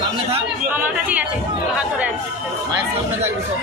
সামনে থাক, আমার কাছেই আছে, হাত ধরে আছে। মায়ের সামনে থাকবি সব।